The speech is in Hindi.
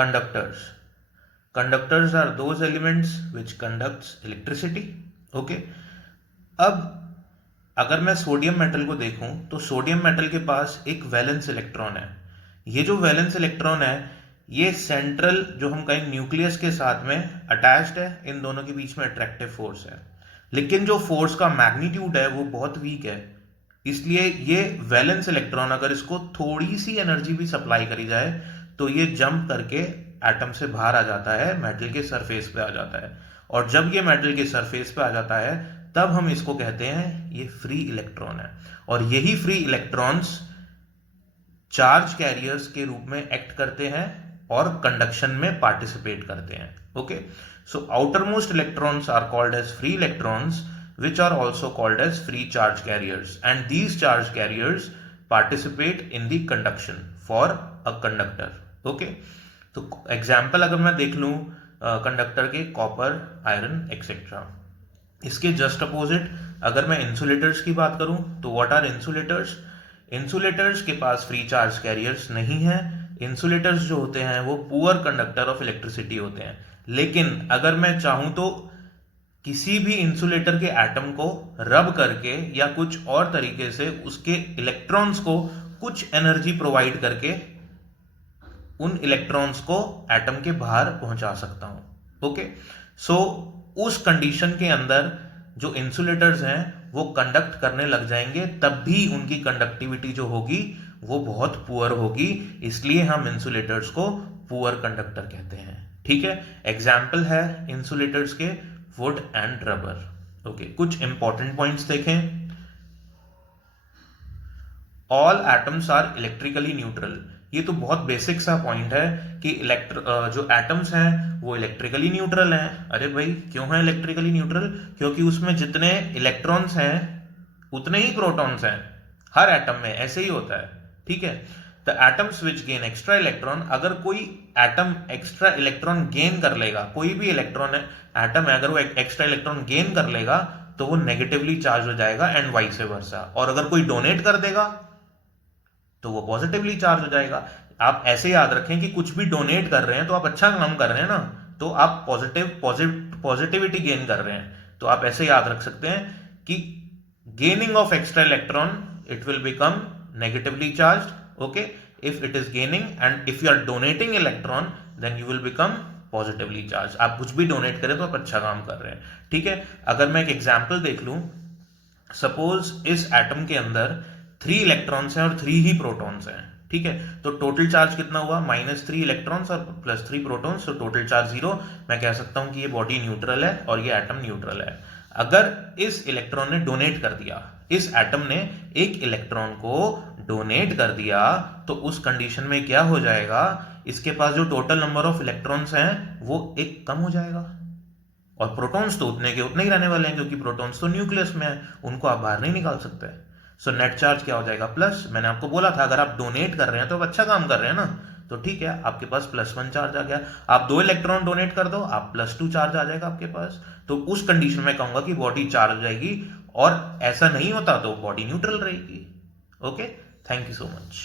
conductors. Conductors are those elements which conducts electricity. Okay. अब अगर मैं सोडियम मेटल को देखूं तो सोडियम मेटल के पास एक वैलेंस इलेक्ट्रॉन है। ये जो वैलेंस इलेक्ट्रॉन है ये सेंट्रल जो हम कहें न्यूक्लियस के साथ में अटैच्ड है, इन दोनों के बीच में अट्रैक्टिव फोर्स है, लेकिन जो फोर्स का मैग्नीट्यूड है वो बहुत वीक है। इसलिए ये वैलेंस इलेक्ट्रॉन अगर इसको थोड़ी सी एनर्जी भी सप्लाई करी जाए तो ये जंप करके एटम से बाहर आ जाता है, मेटल के सरफेस पे आ जाता है। और जब ये मेटल के सरफेस पे आ जाता है तब हम इसको कहते हैं ये फ्री इलेक्ट्रॉन है। और यही फ्री इलेक्ट्रॉन्स चार्ज कैरियर्स के रूप में एक्ट करते हैं और कंडक्शन में पार्टिसिपेट करते हैं। Okay, so outermost electrons are called as free electrons which are also called as free charge carriers, and these charge carriers participate in the conduction for a conductor. Okay, तो एग्जाम्पल अगर मैं देख लूं कंडक्टर के कॉपर, आयरन एक्सेट्रा। इसके जस्ट अपोजिट अगर मैं इंसुलेटर्स की बात करूं तो व्हाट आर इंसुलेटर्स? इंसुलेटर्स के पास फ्री चार्ज कैरियर्स नहीं है। इंसुलेटर्स जो होते हैं वो पुअर कंडक्टर ऑफ इलेक्ट्रिसिटी होते हैं। लेकिन अगर मैं चाहूं तो किसी भी इंसुलेटर के एटम को रब करके या कुछ और तरीके से उसके इलेक्ट्रॉन्स को कुछ एनर्जी प्रोवाइड करके उन इलेक्ट्रॉन्स को एटम के बाहर पहुंचा सकता हूं। ओके, सो उस कंडीशन के अंदर जो इंसुलेटर्स हैं वो कंडक्ट करने लग जाएंगे, तब भी उनकी कंडक्टिविटी जो होगी वो बहुत पुअर होगी। इसलिए हम इंसुलेटर्स को पुअर कंडक्टर कहते हैं। ठीक है, एग्जाम्पल है इंसुलेटर्स के वुड एंड रबर। ओके, कुछ इंपॉर्टेंट पॉइंट्स देखें। All atoms are electrically neutral. ये तो बहुत बेसिक सा पॉइंट है कि जो एटम्स हैं वो इलेक्ट्रिकली न्यूट्रल हैं। अरे भाई, क्यों है इलेक्ट्रिकली न्यूट्रल? क्योंकि उसमें जितने इलेक्ट्रॉन्स हैं उतने ही प्रोटॉन्स हैं। हर एटम में ऐसे ही होता है। ठीक है, the atoms which gain extra electron, अगर कोई एटम एक्स्ट्रा इलेक्ट्रॉन गेन कर लेगा, कोई भी इलेक्ट्रॉन एटम है, अगर वो एक्स्ट्रा इलेक्ट्रॉन गेन कर लेगा तो वो नेगेटिवली चार्ज हो जाएगा एंड वाइस वर्सा। और अगर कोई डोनेट कर देगा तो वो पॉजिटिवली चार्ज हो जाएगा। आप ऐसे याद रखें कि कुछ भी डोनेट कर रहे हैं तो आप अच्छा काम कर रहे हैं ना, तो आप पॉजिटिविटी गेन कर रहे हैं। तो आप ऐसे याद रख सकते हैं कि gaining of extra electron it will become negatively charged. Okay, if it is gaining and if you are donating electron then you will become positively charged. आप कुछ भी डोनेट करें तो आप अच्छा काम कर रहे हैं। ठीक है, अगर मैं एक एग्जांपल देख लूं, सपोज इस एटम के अंदर 3 इलेक्ट्रॉन्स हैं और 3 ही प्रोटॉन्स हैं। ठीक है, तो टोटल चार्ज कितना हुआ? -3 इलेक्ट्रॉन्स और +3 प्रोटॉन्स, तो टोटल चार्ज 0। मैं कह सकता हूं कि ये बॉडी न्यूट्रल है और ये एटम न्यूट्रल है। अगर इस इलेक्ट्रॉन ने डोनेट कर दिया, इस एटम ने एक इलेक्ट्रॉन को डोनेट कर दिया, तो उस कंडीशन में क्या हो जाएगा? इसके पास जो टोटल नंबर ऑफ इलेक्ट्रॉन्स हैं वो एक कम हो जाएगा और प्रोटॉन्स तो उतने के उतने ही रहने वाले हैं, क्योंकि प्रोटॉन्स तो न्यूक्लियस में है, उनको आप बाहर नहीं निकाल सकते। सो नेट चार्ज क्या हो जाएगा? प्लस। मैंने आपको बोला था अगर आप डोनेट कर रहे हैं तो आप अच्छा काम कर रहे हैं ना, तो ठीक है, आपके पास +1 चार्ज आ गया। आप 2 इलेक्ट्रॉन डोनेट कर दो, आप +2 चार्ज आ जाएगा आपके पास। तो उस कंडीशन में कहूंगा कि बॉडी चार्ज हो जाएगी, और ऐसा नहीं होता तो बॉडी न्यूट्रल रहेगी। Okay, thank you so much.